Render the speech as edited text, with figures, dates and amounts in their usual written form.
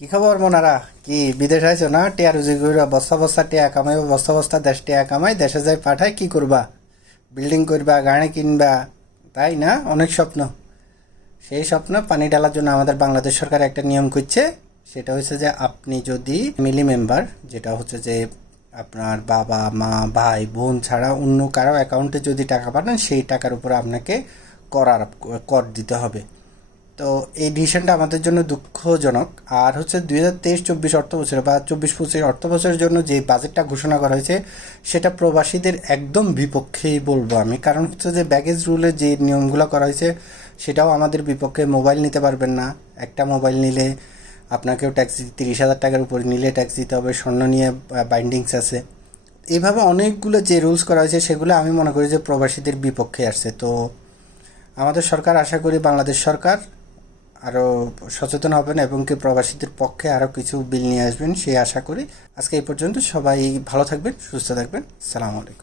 কি খবর মোনারা? কি বিদেশ আইছো না? টিয়া রুজি কইরা বস্তা বস্তা টিয়া কামাই, বস্তা বস্তা দেশ টিয়া কামাই, দেশে যাই পাঠায় কি করবা? বিল্ডিং করবা, গাড়ি কিনবা, তাই না? অনেক স্বপ্ন। সেই স্বপ্ন পানি ঢালার জন্য আমাদের বাংলাদেশ সরকার একটা নিয়ম করছে। সেটা হচ্ছে যে আপনি যদি ফ্যামিলি মেম্বার, যেটা হচ্ছে যে আপনার বাবা মা ভাই বোন ছাড়া অন্য কারো অ্যাকাউন্টে যদি টাকা পাঠান, সেই টাকার উপর আপনাকে কর আরোপ কর দিতে হবে। তো এই ডিসিশনটা আমাদের জন্য দুঃখজনক। আর হচ্ছে 2023-24 অর্থ বছরে বা 24-25 অর্থ বছরের জন্য যে বাজেটটা ঘোষণা করা হয়েছে, সেটা প্রবাসীদের একদম বিপক্ষেই বলবো আমি। কারণ হচ্ছে যে ব্যাগেজ রুলে যে নিয়মগুলো করা হয়েছে, সেটাও আমাদের বিপক্ষে। মোবাইল নিতে পারবেন না, একটা মোবাইল নিলে আপনাকেও ট্যাক্স 30,000 টাকার উপরে নিলে ট্যাক্স দিতে হবে, স্বর্ণ নিয়ে বাইন্ডিংস আছে। এইভাবে অনেকগুলো যে রুলস করা হয়েছে, সেগুলো আমি মনে করি যে প্রবাসীদের বিপক্ষে আসছে। তো আমাদের সরকার, আশা করি বাংলাদেশ সরকার আরও সচেতন হবেন এবং কি প্রবাসীদের পক্ষে আরও কিছু বিল নিয়ে আসবেন, সেই আশা করি। আজকে এই পর্যন্ত। সবাই ভালো থাকবেন, সুস্থ থাকবেন। আসসালামু আলাইকুম।